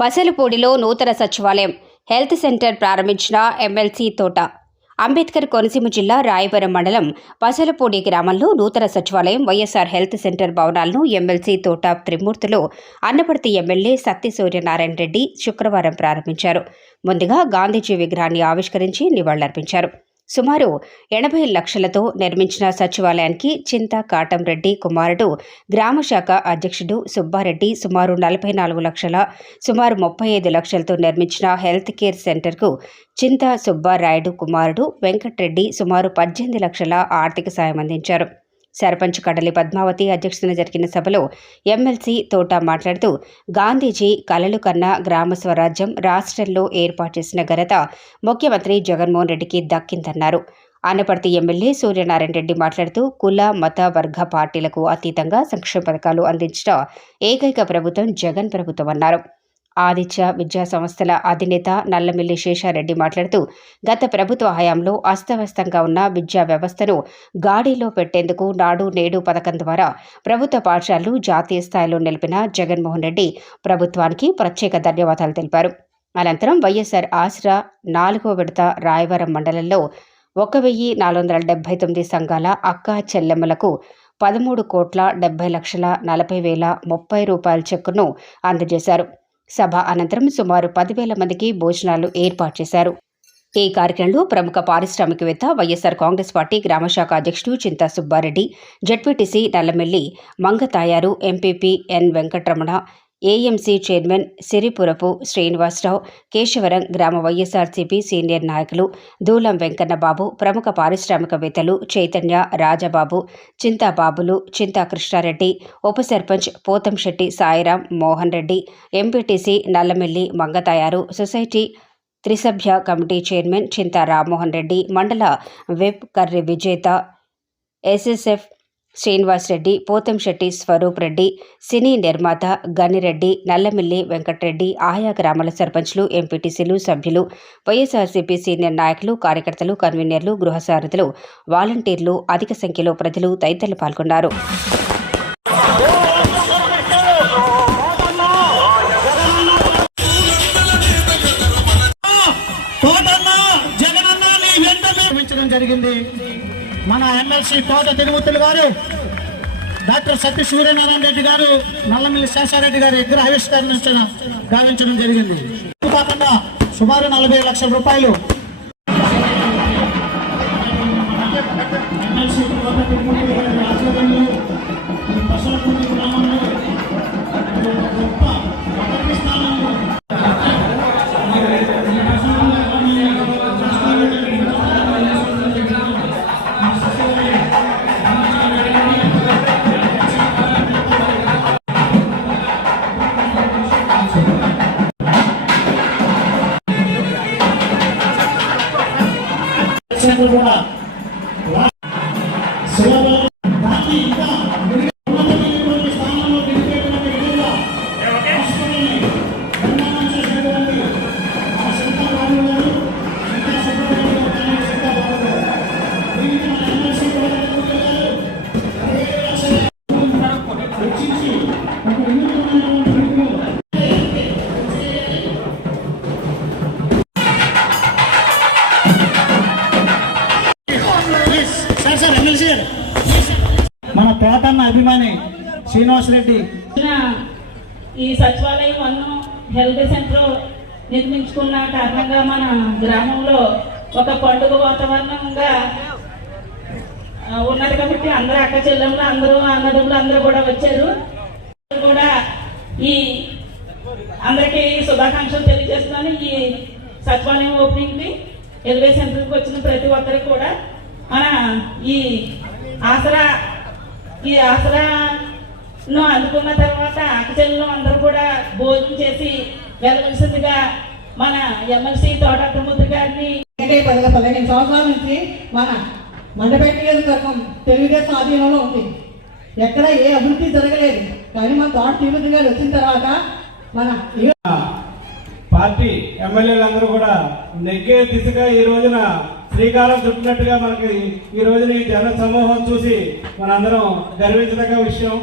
పసలపూడిలో నూతన సచివాలయం health centre ప్రారంభించిన ఎమ్మెల్సీ తోట. అంబేద్కర్ కోనసీమ జిల్లా రాయవరం మండలం పసలపూడి గ్రామంలో నూతన సచివాలయం వైఎస్ఆర్ హెల్త్ సెంటర్ భవనాలను ఎమ్మెల్సీ తోట త్రిమూర్తులు అన్నపర్తి ఎమ్మెల్యే సత్తి సూర్యనారాయణ రెడ్డి శుక్రవారం ప్రారంభించారు. ముందుగా గాంధీజీ విగ్రహాన్ని ఆవిష్కరించి నివాళులర్పించారు. సుమారు ఎనభై లక్షలతో నిర్మించిన సచివాలయానికి చింత కాటం రెడ్డి కుమారుడు గ్రామ శాఖ అధ్యక్షుడు సుబ్బారెడ్డి సుమారు నలభై నాలుగు లక్షల సుమారు ముప్పై ఐదు లక్షలతో నిర్మించిన హెల్త్ కేర్ సెంటర్కు చింత సుబ్బారాయుడు కుమారుడు వెంకట్రెడ్డి సుమారు పద్దెనిమిది లక్షల ఆర్థిక సాయం అందించారు. సర్పంచ్ కడలి పద్మావతి అధ్యక్షతన జరిగిన సభలో ఎమ్మెల్సీ తోట మాట్లాడుతూ గాంధీజీ కలలు కన్న గ్రామ స్వరాజ్యం రాష్ట్రంలో ఏర్పాటు చేసిన ఘనత ముఖ్యమంత్రి జగన్మోహన్ రెడ్డికి దక్కిందన్నారు. ఆనపర్తి ఎమ్మెల్యే సూర్యనారాయణ రెడ్డి మాట్లాడుతూ కుల మత వర్గ పార్టీలకు అతీతంగా సంక్షేమ పథకాలు అందించిన ఏకైక ప్రభుత్వం జగన్ ప్రభుత్వం అన్నారు. ఆదిత్య విద్యా సంస్థల అధినేత నల్లమిల్లి శేషారెడ్డి మాట్లాడుతూ గత ప్రభుత్వ హయాంలో అస్తవ్యస్తంగా ఉన్న విద్యా వ్యవస్థను గాడిలో పెట్టేందుకు నాడు నేడు పథకం ద్వారా ప్రభుత్వ పాఠశాలలు జాతీయ స్థాయిలో నిలిపిన జగన్మోహన్ రెడ్డి ప్రభుత్వానికి ప్రత్యేక ధన్యవాదాలు తెలిపారు. అనంతరం వైఎస్ఆర్ ఆసరా నాలుగో విడత రాయవరం మండలంలో ఒక వెయ్యి నాలుగు వందల డెబ్బై తొమ్మిది సంఘాల అక్క చెల్లెమ్మలకు పదమూడు కోట్ల డెబ్బై లక్షల నలభై వేల ముప్పై రూపాయల చెక్కును అందజేశారు. సభ అనంతరం సుమారు పదివేల మందికి భోజనాలు ఏర్పాటు చేశారు. ఈ కార్యక్రమంలో ప్రముఖ పారిశ్రామికవేత్త వైఎస్ఆర్ కాంగ్రెస్ పార్టీ గ్రామశాఖ అధ్యక్షుడు Chinta Subbareddy ZPTC Nallamelli Mangatayaru MPP N Venkataramana AMC chairman Siripurapu Srinivasarao Kesavaram గ్రామ వైఎస్ఆర్సీపీ సీనియర్ నాయకులు దూలం వెంకన్నబాబు ప్రముఖ పారిశ్రామికవేత్తలు చైతన్య రాజబాబు చింతాబాబులు చింతా కృష్ణారెడ్డి ఉప సర్పంచ్ పోతంశెట్టి సాయిరాం మోహన్ రెడ్డి ఎంపీటీసీ నల్లమెల్లి మంగతాయారు సొసైటీ త్రిసభ్య కమిటీ చైర్మన్ చింతా రామ్మోహన్ రెడ్డి మండల వెబ్ కర్రీ విజేత ఎస్ఎస్ఎఫ్ శ్రీనివాస్ రెడ్డి పోతంశెట్టి స్వరూప్ రెడ్డి సినీ నిర్మాత గనిరెడ్డి నల్లమిల్లి వెంకటరెడ్డి ఆయా గ్రామాల సర్పంచ్లు ఎంపీటీసీలు సభ్యులు వైఎస్ఆర్సీపీ సీనియర్ నాయకులు కార్యకర్తలు కన్వీనర్లు గృహసారథులు వాలంటీర్లు అధిక సంఖ్యలో ప్రజలు తదితరులు పాల్గొన్నారు. జరిగింది మన ఎమ్మెల్సీ తోట తిరుమూర్తులు గారు డాక్టర్ సత్య సూర్యనారాయణ రెడ్డి గారు నల్లమిల్లి శేషారెడ్డి గారి ఇద్దరు ఆవిష్కరించడం గావించడం జరిగింది. కాకుండా సుమారు నలభై లక్షల రూపాయలు సెంటర్ కూడా మన అభిమాని శ్రీనివాస్ రెడ్డి. ఈ సచివాలయం వన్ హెల్త్ సెంటర్ నిర్మించుకున్న కారణంగా మన గ్రామంలో ఒక పండుగ వాతావరణంగా ఉన్నది కాబట్టి అందరూ అక్క చెల్లెములు అందరూ అన్నదమ్ములు అందరూ కూడా వచ్చారు. కూడా ఈ అందరికీ శుభాకాంక్షలు తెలియజేస్తున్నాను. ఈ సచివాలయం ఓపెనింగ్కి ఎల్వే సెంటర్కి వచ్చిన ప్రతి ఒక్కరికి కూడా మన ఈ ఆసరా ఈ ఆసరాను అందుకున్న తర్వాత అక్కచెల్లెలు అందరూ కూడా భోజనం చేసి వెళ్ళవలసిందిగా మన ఎమ్మెల్సీ తోట అక్కముద్ర గారిని అంటే పది పదిహేను సంవత్సరాల నుంచి మన మండపేట నియోజకవర్గం తెలుగుదేశం ఆధీనంలో ఉంది. ఎక్కడ ఏ అభివృద్ధి జరగలేదు. కానీ మన తోట తిరుపతి గారు వచ్చిన తర్వాత మన పార్టీ ఎమ్మెల్యేలందరూ కూడా నెగ్గే దిశగా ఈ రోజున శ్రీకారం చుట్టినట్టుగా మనకి ఈ రోజున ఈ జన సమూహం చూసి మనందరం గర్వించదగ్గ విషయం.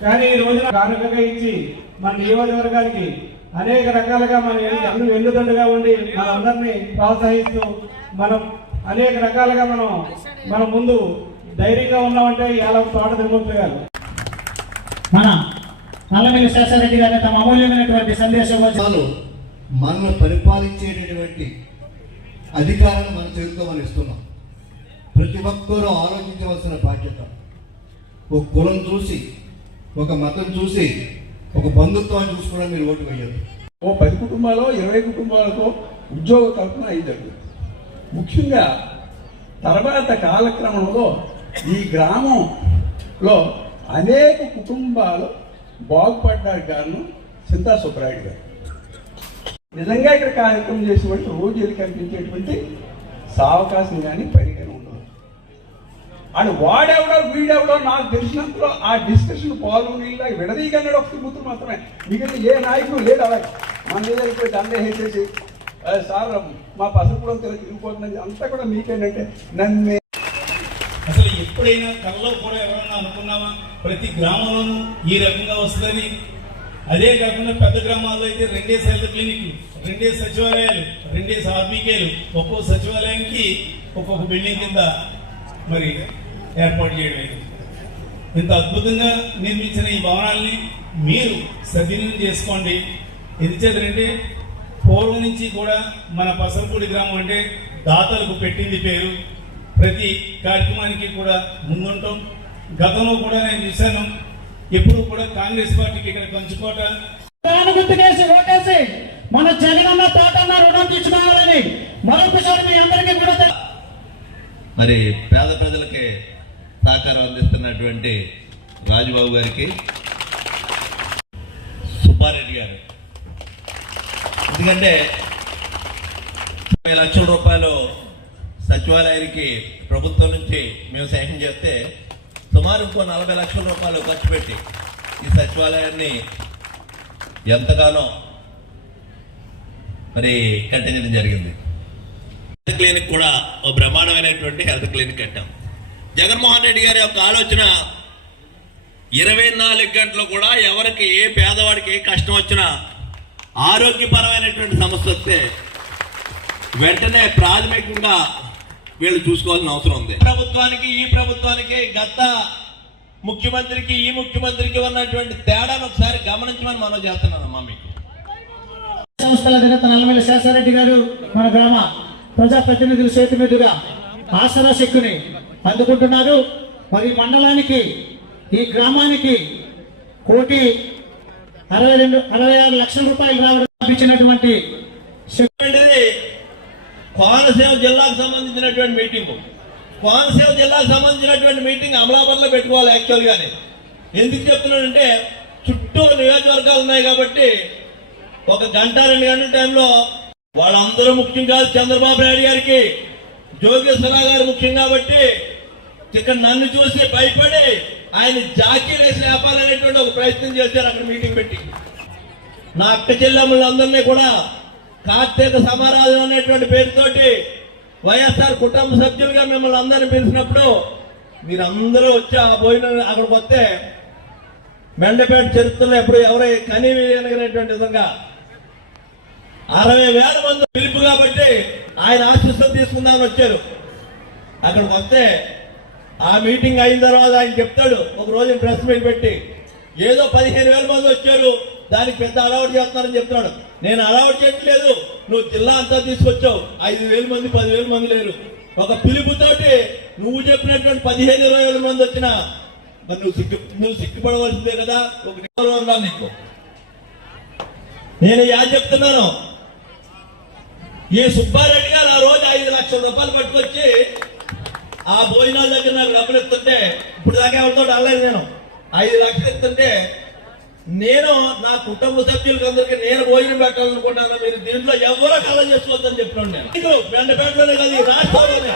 కానీ ఈ రోజున కానుకగా ఇచ్చి మన నియోజకవర్గానికి అనేక రకాలుగా మన అన్ని వెన్నుదండుగా ఉండి మనందరినీ ప్రోత్సహిస్తూ మనం అనేక రకాలుగా మనం మన ముందు ధైర్యంగా ఉన్నామంటే ఇలా తోట తిరుమూర్తి గారు మన నల్లమిల్లి శేషారెడ్డి గారి తమ అమూల్యమైనటువంటి సందేశం మనల్ని పరిపాలించేటటువంటి అధికారాన్ని మన చేతితో మనం ఇస్తున్నాం. ప్రతి ఒక్కరూ ఆలోచించవలసిన బాధ్యత. ఒక కులం చూసి ఒక మతం చూసి ఒక బంధుత్వాన్ని చూసి మీరు ఓటు వేయద్దు. ఓ పది కుటుంబాలు ఇరవై కుటుంబాలకు ఉద్యోగ కల్పన అయి జరుగుతుంది. ముఖ్యంగా తర్వాత కాలక్రమంలో ఈ గ్రామంలో అనేక కుటుంబాలు బాగుపడ్డానికి కారణం చింతా సుబ్బరాయుడు గారు. నిజంగా ఇక్కడ కార్యక్రమం చేసేవాళ్ళు రోజు వెళ్ళి కనిపించేటువంటి సావకాశం కానీ పని కానీ ఉండదు. అని వాడెవడో వీడెవడో నాకు తెలిసినంతలో ఆ డిస్కషన్ పాల్గొని విడదీయగలడు ఒక కూతురు మాత్రమే. మిగిలిన ఏ నాయకుడు లేడు అలా. మన దగ్గరికి పోయి దండ వేసేసి సార్ మా పసలు కూడా తిరిగిపోతున్నది అంతా కూడా మీకేంటంటే నన్ను. అసలు ఎప్పుడైనా కళ్ళలో కూడా ఎవరన్నా అనుకున్నామా ప్రతి గ్రామంలోనూ ఈ రకంగా వస్తుందని? అదే కాకుండా పెద్ద గ్రామాల్లో అయితే రెండే హెల్త్ క్లినిక్లు రెండే సచివాలయాలు రెండే ఆర్బీకేలు ఒక్కో సచివాలయానికి ఒక్కొక్క బిల్డింగ్ కింద మరి ఏర్పాటు చేయడం ఇంత అద్భుతంగా నిర్మించిన ఈ భవనాల్ని మీరు సద్వినియోగం చేసుకోండి. ఎందుచేతంటే పూర్వం నుంచి కూడా మన పసలపూడి గ్రామం అంటే దాతలకు పెట్టింది పేరు. ప్రతి కార్యక్రమానికి కూడా ముందుంటాం. గతంలో కూడా నేను చూశాను. ఎప్పుడు కూడా కాంగ్రెస్ పార్టీకి ఇక్కడ గుర్తుకేసి ఓటేసి మన జగనన్న తాతన్న రుణం తీసుకోవాలని మరొకసారి మీ అందరికీ కూడా మరి పేద ప్రజలకి సహకారం అందిస్తున్నటువంటి రాజుబాబు గారికి సుబ్బారెడ్డి గారు. ఎందుకంటే ముప్పై లక్షల రూపాయలు సచివాలయానికి ప్రభుత్వం నుంచి మేము సేకరణ చేస్తే సుమారు ఇంకో నలభై లక్షల రూపాయలు ఖర్చు పెట్టి ఈ సచివాలయాన్ని ఎంతగానో మరి కట్టించడం జరిగింది. హెల్త్ క్లినిక్ కూడా ఓ బ్రహ్మాండమైనటువంటి హెల్త్ క్లినిక్ కట్టాం. జగన్మోహన్ రెడ్డి గారి యొక్క ఆలోచన ఇరవై నాలుగు గంటలు కూడా ఎవరికి ఏ పేదవాడికి ఏ కష్టం వచ్చినా ఆరోగ్యపరమైనటువంటి సమస్య వస్తే వెంటనే ప్రాథమికంగా వీళ్ళు చూసుకోవాల్సిన అవసరం ఉంది. ప్రభుత్వానికి ఈ ప్రభుత్వానికి గత ముఖ్యమంత్రికి ఈ ముఖ్యమంత్రికి ఉన్నటువంటి తేడాను ఒకసారి గమనించమని మనం చేస్తున్నానమ్మా మీకు. సంస్థల అధినేత నల్లమల్లి శేషారెడ్డి గారు మన గ్రామ ప్రజాప్రతినిధుల చేతి మీదుగా ఆసరా శక్తిని అందుకుంటున్నారు. మరి మండలానికి ఈ గ్రామానికి కోటి అరవై రెండు అరవై ఆరు లక్షల రూపాయలు రావడం ఇచ్చినటువంటి కోనసీమ జిల్లాకు సంబంధించినటువంటి మీటింగ్. కోనసీమ జిల్లాకు సంబంధించినటువంటి మీటింగ్ అమలాపురంలో పెట్టుకోవాలి యాక్చువల్గానే ఎందుకు చెప్తున్నానంటే చుట్టూ నియోజకవర్గాలు ఉన్నాయి కాబట్టి ఒక గంట రెండు గంటల టైంలో వాళ్ళందరూ ముఖ్యం కాదు చంద్రబాబు నాయుడు గారికి. జోగేశ్వరరావు గారు ముఖ్యం కాబట్టి ఇక్కడ నన్ను చూసి భయపడి ఆయన జాకీ రేసి లేపాలనేటువంటి ఒక ప్రయత్నం చేశారు అక్కడ మీటింగ్ పెట్టి. నా అక్క చెల్లెమ్మలందరినీ కూడా కార్తీక సమారాధన అనేటువంటి పేరుతోటి వైఎస్ఆర్ కుటుంబ సభ్యులుగా మిమ్మల్ని అందరిని పిలిచినప్పుడు మీరందరూ వచ్చి ఆ భోజనం అక్కడికి వస్తే మెండపేట చరిత్రలో ఎప్పుడు ఎవరై కనీ వినగినటువంటి విధంగా అరవై వేల మంది పిలుపు కాబట్టి ఆయన ఆశీస్సులు తీసుకుందామని వచ్చారు. అక్కడికి వస్తే ఆ మీటింగ్ అయిన తర్వాత ఆయన చెప్తాడు. ఒక రోజు ప్రెస్ మీట్ పెట్టి ఏదో పదిహేను వేల మంది వచ్చారు. దానికి పెద్ద అలవాటు చేస్తున్నారని చెప్తున్నాడు. నేను అలవాటు చేయట్లేదు. నువ్వు జిల్లా అంతా తీసుకొచ్చావు. ఐదు వేల మంది పదివేల మంది లేరు. ఒక పిలుపుతోటి నువ్వు చెప్పినటువంటి పదిహేను ఇరవై వేల మంది వచ్చిన మరి నువ్వు సిగ్గు నువ్వు సిగ్గుపడవలసిందే కదా? ఒక ఉన్నాను నీకు. నేను యా చెప్తున్నాను? ఈ సుబ్బారెడ్డి గారు ఆ రోజు ఐదు లక్షల రూపాయలు పట్టుకొచ్చి ఆ భోజనాల దగ్గర నాకు డబ్బులు ఇస్తుంటే ఇప్పుడు దాకా ఎవరితో అల్లేదు నేను. ఐదు లక్షలు ఇస్తుంటే నేను నా కుటుంబ సభ్యులకి అందరికి నేను భోజనం పెట్టాలనుకుంటాను. మీరు దీంట్లో ఎవరో కళ్ళ చేసుకోవద్దని చెప్పినాను నేను. బెండపేటలోనే కాదు ఈ రాష్ట్రంలోనే.